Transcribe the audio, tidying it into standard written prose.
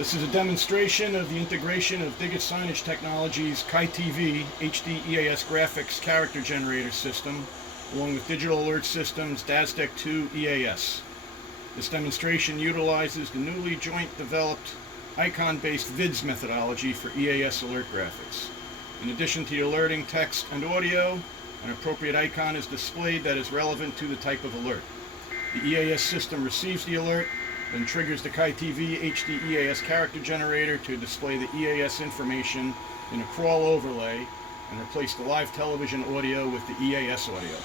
This is a demonstration of the integration of DASDEC Signage Technology's ChyTV HD-EAS graphics character generator system, along with Digital Alert Systems DASDEC 2 EAS. This demonstration utilizes the newly joint developed icon-based VIDS methodology for EAS alert graphics. In addition to the alerting text and audio, an appropriate icon is displayed that is relevant to the type of alert. The EAS system receives the alert, then triggers the ChyTV HD-EAS character generator to display the EAS information in a crawl overlay and replace the live television audio with the EAS audio.